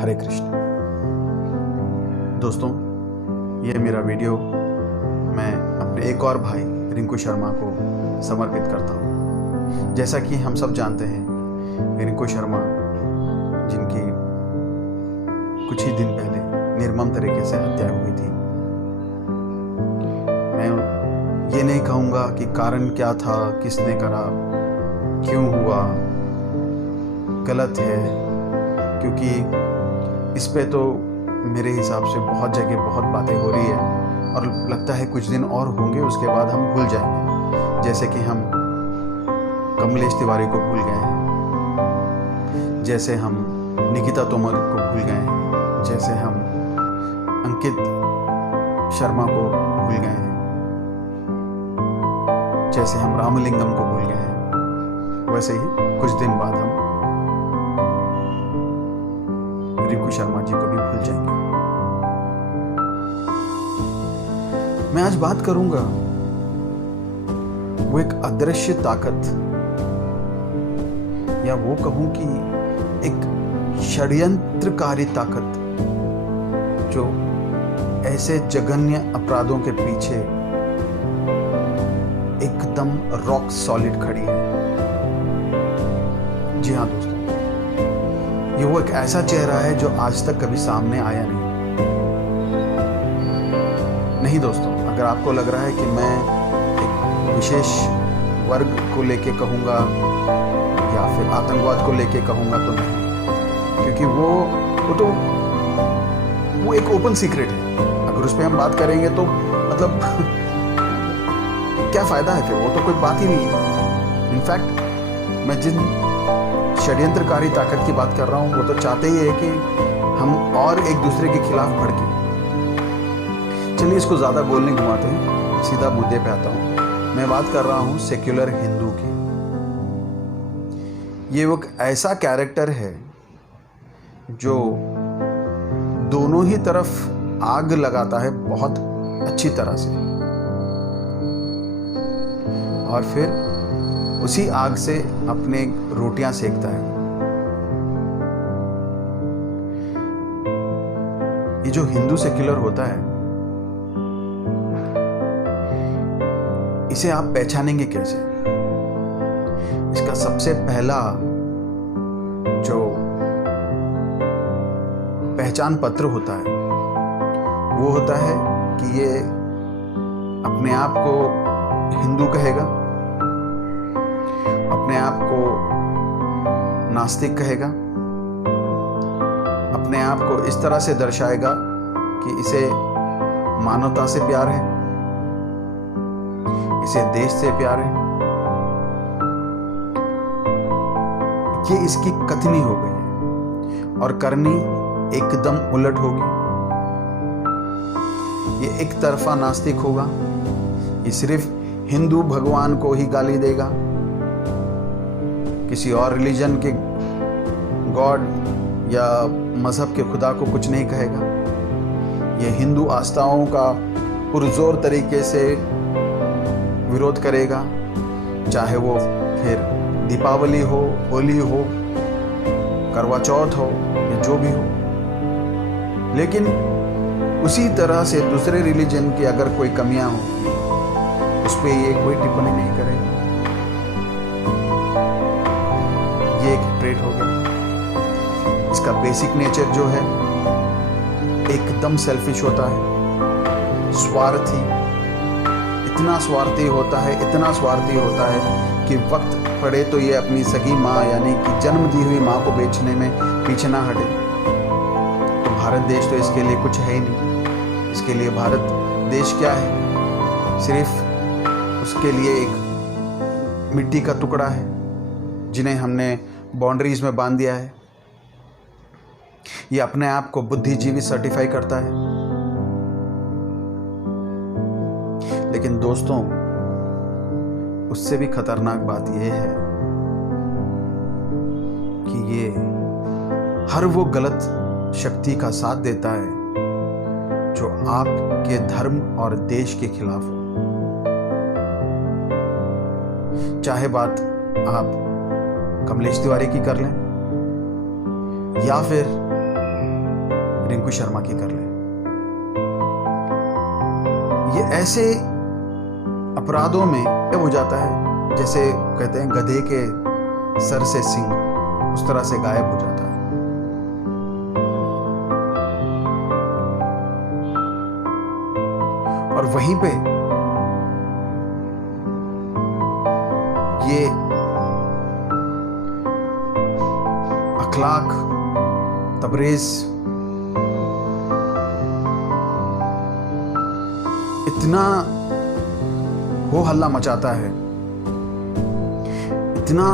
हरे कृष्ण। दोस्तों, ये मेरा वीडियो मैं अपने एक और भाई रिंकू शर्मा को समर्पित करता हूँ। जैसा कि हम सब जानते हैं, रिंकू शर्मा जिनकी कुछ ही दिन पहले निर्मम तरीके से हत्या हुई थी। मैं ये नहीं कहूँगा कि कारण क्या था, किसने करा, क्यों हुआ, गलत है, क्योंकि इस पे तो मेरे हिसाब से बहुत जगह बहुत बातें हो रही है और लगता है कुछ दिन और होंगे, उसके बाद हम भूल जाएंगे। जैसे कि हम कमलेश तिवारी को भूल गए हैं, जैसे हम निकिता तोमर को भूल गए हैं, जैसे हम अंकित शर्मा को भूल गए हैं, जैसे हम रामलिंगम को भूल गए हैं, वैसे ही कुछ दिन बाद हम रिंकू शर्मा जी को भी भूल जाएंगे। मैं आज बात करूंगा वो एक अदृश्य ताकत, या वो कहूं कि एक षड्यंत्रकारी ताकत जो ऐसे जघन्य अपराधों के पीछे एकदम रॉक सॉलिड खड़ी है। जी हाँ दोस्तों, ये वो एक ऐसा चेहरा है जो आज तक कभी सामने आया नहीं दोस्तों। अगर आपको लग रहा है कि मैं एक विशेष वर्ग को लेके कहूँगा या फिर आतंकवाद को लेके कहूँगा, तो नहीं, क्योंकि वो एक ओपन सीक्रेट है। अगर उस पर हम बात करेंगे तो मतलब क्या फ़ायदा है, फिर वो तो कोई बात ही नहीं है। इनफैक्ट मैं जिन षड्यंत्रकारी ताकत की बात कर रहा हूँ, वो तो चाहते ही है कि हम और एक दूसरे के खिलाफ भड़के। चलिए इसको ज़्यादा बोल नहीं घुमाते हैं, सीधा मुद्दे पे आता हूँ। मैं बात कर रहा हूँ सेक्युलर हिंदू की। ये वो ऐसा कैरेक्टर है जो दोनों ही तरफ आग लगाता है बहुत अच्छी तरह से, और फिर उसी आग से अपने रोटियां सेकता है। ये जो हिंदू सेक्युलर होता है, इसे आप पहचानेंगे कैसे? इसका सबसे पहला जो पहचान पत्र होता है वो होता है कि ये अपने आप को हिंदू कहेगा, अपने आप को नास्तिक कहेगा, अपने आप को इस तरह से दर्शाएगा कि इसे मानवता से प्यार है, इसे देश से प्यार है। ये इसकी कथनी हो गई है और करनी एकदम उलट होगी। ये एक तरफा नास्तिक होगा, ये सिर्फ हिंदू भगवान को ही गाली देगा, किसी और रिलीजन के गॉड या मजहब के खुदा को कुछ नहीं कहेगा। ये हिंदू आस्थाओं का पुरजोर तरीके से विरोध करेगा, चाहे वो फिर दीपावली हो, होली हो, करवा चौथ हो या जो भी हो। लेकिन उसी तरह से दूसरे रिलीजन की अगर कोई कमियां हो, उस पर ये कोई टिप्पणी नहीं करेगा। ये एक ट्रेट हो गया। इसका बेसिक नेचर जो है एकदम सेल्फिश होता है, स्वार्थी, इतना स्वार्थी होता है, इतना स्वार्थी होता है कि वक्त पड़े तो ये अपनी सगी माँ यानी कि जन्म दी हुई माँ को बेचने में पीछे ना हटे। तो भारत देश तो इसके लिए कुछ है ही नहीं। इसके लिए भारत देश क्या है? सिर्फ उसके लिए एक मिट्टी का टुकड़ा है जिन्हें हमने बाउंड्रीज में बांध दिया है। ये अपने आप को बुद्धिजीवी सर्टिफाई करता है। लेकिन दोस्तों, उससे भी खतरनाक बात यह है कि ये हर वो गलत शक्ति का साथ देता है जो आपके धर्म और देश के खिलाफ हो। चाहे बात आप कमलेश तिवारी की कर लें या फिर रिंकू शर्मा की कर ले। ये ऐसे अपराधों में हो जाता है जैसे कहते हैं गधे के सर से सींग, उस तरह से गायब हो जाता है। और वहीं पे ये अखलाक तबरेज इतना हो हल्ला मचाता है, इतना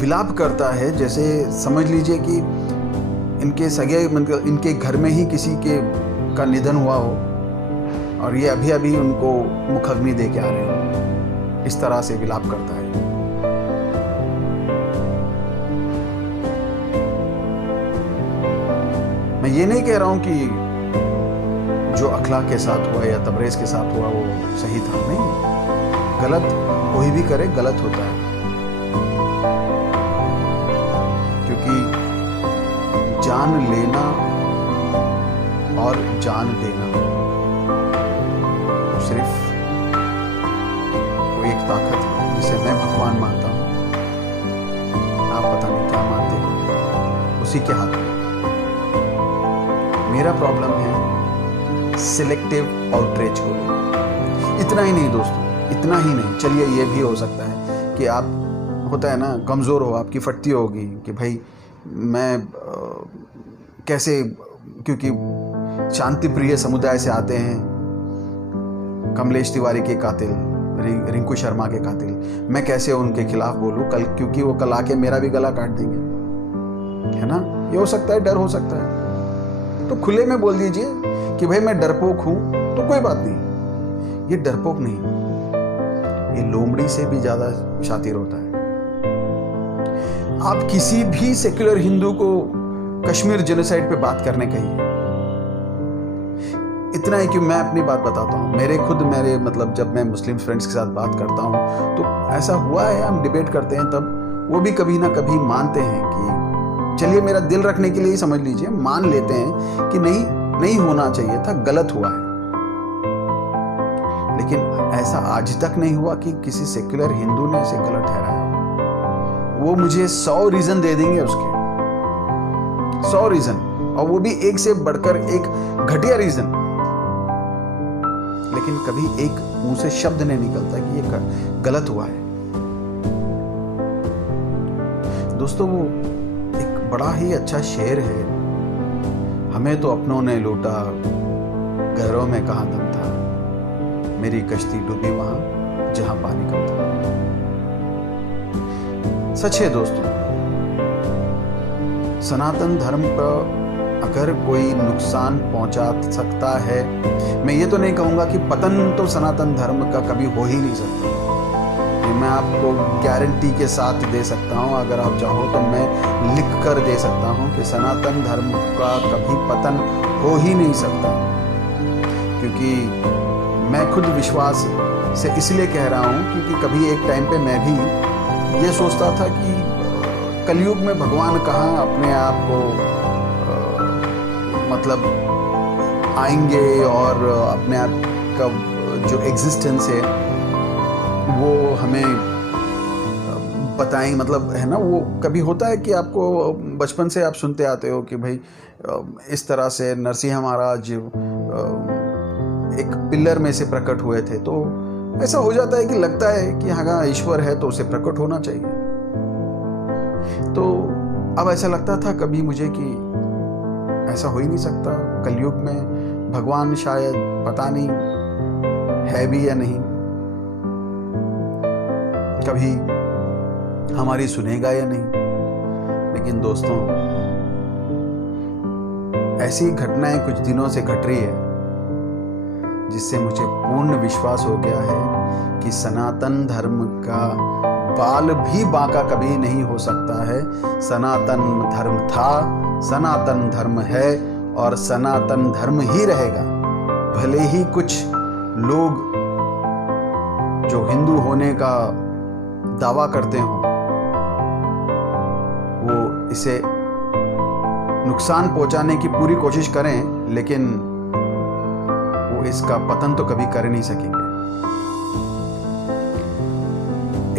विलाप करता है, जैसे समझ लीजिए कि इनके सगे इनके घर में ही किसी के का निधन हुआ हो और ये अभी अभी उनको मुखग्नि दे के आ रहे हैं। इस तरह से विलाप करता है। मैं ये नहीं कह रहा हूं कि जो अखलाक के साथ हुआ या तबरेज के साथ हुआ वो सही था, नहीं। गलत कोई भी करे गलत होता है, क्योंकि जान लेना और जान देना तो सिर्फ कोई एक ताकत है जिसे मैं भगवान मानता हूं, आप पता नहीं क्या मानते हो, उसी के हाथ में। मेरा प्रॉब्लम है सिलेक्टिव आउटरीच को। इतना ही नहीं दोस्तों, इतना ही नहीं, चलिए ये भी हो सकता है कि आप, होता है ना, कमज़ोर हो, आपकी फटती होगी कि भाई मैं कैसे, क्योंकि शांति प्रिय समुदाय से आते हैं, कमलेश तिवारी के कातिल, रिंकू शर्मा के कातिल, मैं कैसे उनके खिलाफ बोलूं कल, क्योंकि वो कल आके मेरा भी गला काट देंगे, है ना। ये हो सकता है, डर हो सकता है, तो खुले में बोल दीजिए कि भाई मैं डरपोक हूं, तो कोई बात नहीं। ये डरपोक नहीं, ये लोमड़ी से भी ज्यादा शातिर होता है। आप किसी भी सेक्युलर हिंदू को कश्मीर जेनोसाइड पे बात करने कहिए। इतना है कि मैं अपनी बात बताता हूँ, मेरे मतलब जब मैं मुस्लिम फ्रेंड्स के साथ बात करता हूँ तो ऐसा हुआ है, हम डिबेट करते हैं तब वो भी कभी ना कभी मानते हैं कि चलिए मेरा दिल रखने के लिए ही समझ लीजिए, मान लेते हैं कि नहीं होना चाहिए था, गलत हुआ है। लेकिन ऐसा आज तक नहीं हुआ कि किसी सेक्युलर हिंदू ने इसे गलत ठहराया। वो मुझे 100 रीजन दे देंगे उसके, 100 रीजन, और वो भी एक से बढ़कर एक घटिया रीजन, लेकिन कभी एक मुंह से शब्द नहीं निकलता कि ये गलत हुआ है। दोस्तों वो एक बड़ा ही अच्छा शेर है, हमें तो अपनों ने लूटा, गहरों में कहां दम था, मेरी कश्ती डूबी वहां जहां पानी कम था। सच है दोस्तों, सनातन धर्म पर अगर कोई नुकसान पहुंचा सकता है, मैं ये तो नहीं कहूंगा कि पतन तो सनातन धर्म का कभी हो ही नहीं सकता, मैं आपको गारंटी के साथ दे सकता हूं, अगर आप चाहो तो मैं लिख कर दे सकता हूं कि सनातन धर्म का कभी पतन हो ही नहीं सकता। क्योंकि मैं खुद विश्वास से इसलिए कह रहा हूं क्योंकि कभी एक टाइम पे मैं भी ये सोचता था कि कलयुग में भगवान कहाँ अपने आप को मतलब आएंगे और अपने आप का जो एग्जिस्टेंस है वो हमें बताएं, मतलब है ना। वो कभी होता है कि आपको बचपन से आप सुनते आते हो कि भाई इस तरह से नरसिंह महाराज एक पिलर में से प्रकट हुए थे, तो ऐसा हो जाता है कि लगता है कि हाँ ईश्वर है तो उसे प्रकट होना चाहिए। तो अब ऐसा लगता था कभी मुझे कि ऐसा हो ही नहीं सकता, कलयुग में भगवान शायद पता नहीं है भी या नहीं, कभी हमारी सुनेगा या नहीं। लेकिन दोस्तों ऐसी घटनाएं कुछ दिनों से घट रही है जिससे मुझे पूर्ण विश्वास हो गया है कि सनातन धर्म का बाल भी बांका कभी नहीं हो सकता है। सनातन धर्म था, सनातन धर्म है और सनातन धर्म ही रहेगा। भले ही कुछ लोग जो हिंदू होने का दावा करते हो वो इसे नुकसान पहुंचाने की पूरी कोशिश करें, लेकिन वो इसका पतन तो कभी कर नहीं सकेंगे।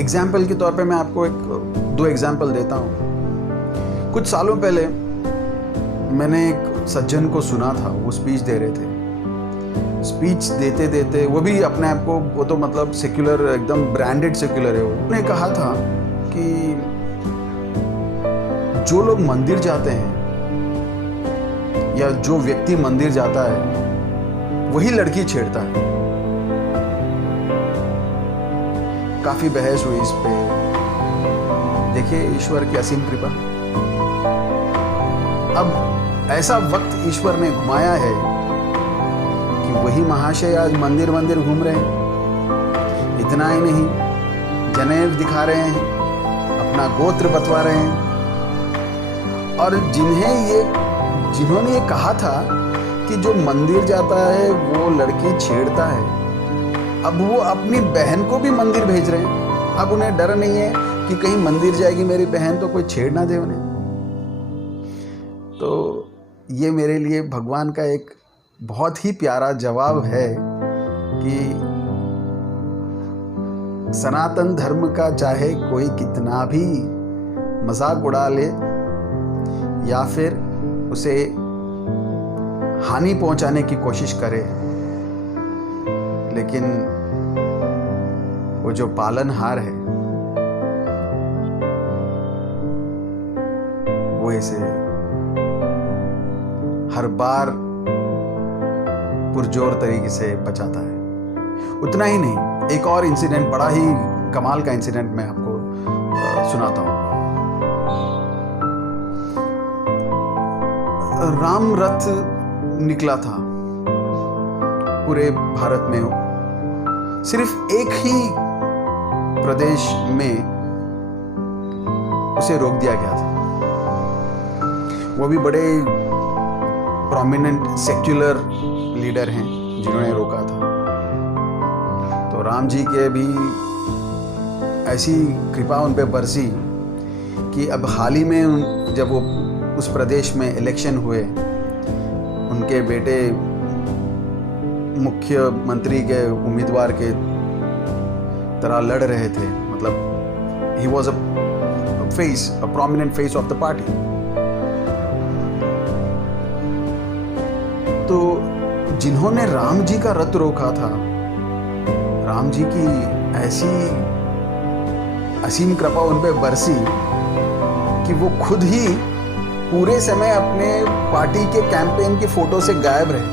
एग्जाम्पल के तौर पे मैं आपको दो एग्जाम्पल देता हूँ। कुछ सालों पहले मैंने एक सज्जन को सुना था, वो स्पीच दे रहे थे। स्पीच देते देते वो भी अपने आप को, वो तो मतलब सेक्युलर, एकदम ब्रांडेड सेक्युलर है, उन्होंने कहा था कि जो लोग मंदिर जाते हैं या जो व्यक्ति मंदिर जाता है वही लड़की छेड़ता है। काफी बहस हुई इस पे। देखिए ईश्वर की असीम कृपा। अब ऐसा वक्त ईश्वर ने घुमाया है कि वही महाशय आज मंदिर मंदिर घूम रहे हैं। इतना ही नहीं, जनेऊ दिखा रहे हैं, अपना गोत्र बतवा रहे हैं। और जिन्होंने ये कहा था कि जो मंदिर जाता है वो लड़की छेड़ता है, अब वो अपनी बहन को भी मंदिर भेज रहे हैं। अब उन्हें डर नहीं है कि कहीं मंदिर जाएगी मेरी बहन तो कोई छेड़ ना दे उन्हें। तो ये मेरे लिए भगवान का एक बहुत ही प्यारा जवाब है कि सनातन धर्म का चाहे कोई कितना भी मजाक उड़ा ले या फिर उसे हानि पहुंचाने की कोशिश करे, लेकिन वो जो पालनहार है वो इसे हर बार पुरजोर तरीके से बचाता है। उतना ही नहीं, एक और इंसिडेंट, बड़ा ही कमाल का इंसिडेंट मैं आपको सुनाता हूँ। राम रथ निकला था पूरे भारत में, सिर्फ एक ही प्रदेश में उसे रोक दिया गया था। वो भी बड़े प्रोमिनेंट सेक्युलर लीडर हैं जिन्होंने रोका था। तो राम जी के भी ऐसी कृपा उन पे बरसी कि अब हाल ही में जब वो उस प्रदेश में इलेक्शन हुए, उनके बेटे मुख्यमंत्री के उम्मीदवार के तरह लड़ रहे थे। मतलब he was a prominent face of the party. तो जिन्होंने राम जी का रथ रोका था, राम जी की ऐसी असीम कृपा उन पे बरसी कि वो खुद ही पूरे समय अपने पार्टी के कैंपेन की फोटो से गायब रहे।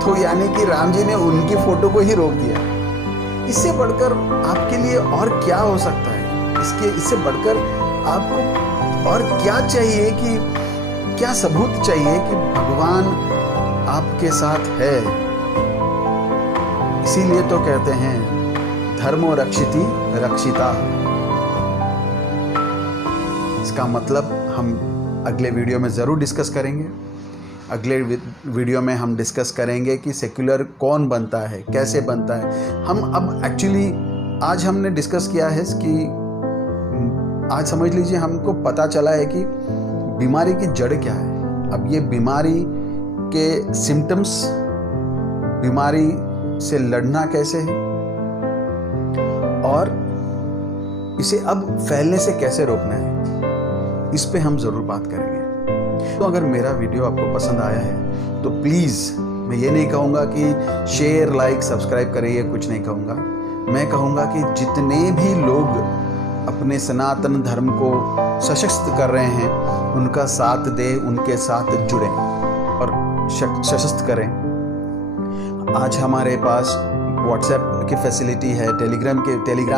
तो यानी कि राम जी ने उनकी फोटो को ही रोक दिया। इससे बढ़कर आपके लिए और क्या हो सकता है? इससे बढ़कर आपको और क्या चाहिए, कि क्या सबूत चाहिए कि भगवान आपके साथ है? इसीलिए तो कहते हैं धर्मो रक्षिति रक्षिता। इसका मतलब हम अगले वीडियो में ज़रूर डिस्कस करेंगे। अगले वीडियो में हम डिस्कस करेंगे कि सेक्युलर कौन बनता है, कैसे बनता है। हम अब एक्चुअली आज हमने डिस्कस किया है कि आज समझ लीजिए हमको पता चला है कि बीमारी की जड़ क्या है। अब ये बीमारी के सिम्टम्स, बीमारी से लड़ना कैसे है और इसे अब फैलने से कैसे रोकना है, इस पे हम ज़रूर बात करेंगे। तो अगर मेरा वीडियो आपको पसंद आया है तो प्लीज़, मैं ये नहीं कहूँगा कि शेयर, लाइक, सब्सक्राइब करें, ये कुछ नहीं कहूँगा। मैं कहूँगा कि जितने भी लोग अपने सनातन धर्म को सशक्त कर रहे हैं उनका साथ दें, उनके साथ जुड़ें और सशक्त करें। आज हमारे पास व्हाट्सएप की फैसिलिटी है, टेलीग्राम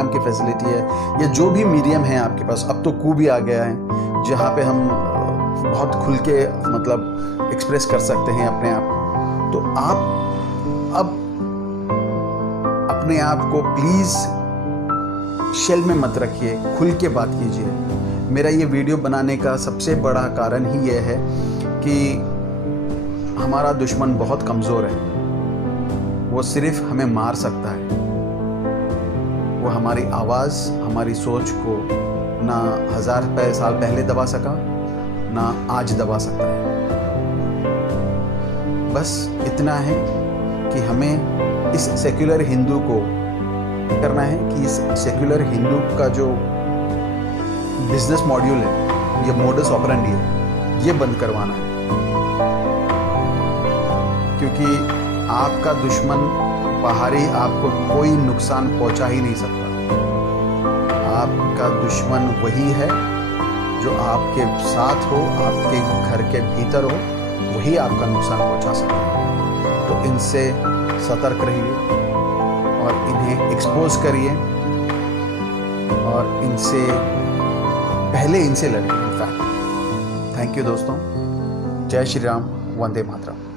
की फैसिलिटी है, या जो भी मीडियम है आपके पास। अब तो कू भी आ गया है जहाँ पे हम बहुत खुल के मतलब एक्सप्रेस कर सकते हैं अपने आप को। तो आप अब अपने आप को प्लीज़ शेल में मत रखिए, खुल के बात कीजिए। मेरा ये वीडियो बनाने का सबसे बड़ा कारण ही ये है कि हमारा दुश्मन बहुत कमज़ोर है। वो सिर्फ हमें मार सकता है, वो हमारी आवाज़, हमारी सोच को ना 1000 साल पहले दबा सका, ना आज दबा सकता है। बस इतना है कि हमें इस सेक्युलर हिंदू को करना है कि इस सेक्युलर हिंदू का जो बिजनेस मॉड्यूल है, ये मोडस ऑपरेंडी है, ये बंद करवाना है। क्योंकि आपका दुश्मन बाहरी आपको कोई नुकसान पहुंचा ही नहीं सकता। आपका दुश्मन वही है जो आपके साथ हो, आपके घर के भीतर हो, वही आपका नुकसान पहुंचा सकता है। तो इनसे सतर्क रहिए और इन्हें एक्सपोज करिए और इनसे पहले इनसे लड़िए। थैंक यू दोस्तों। जय श्री राम, वंदे मातरम।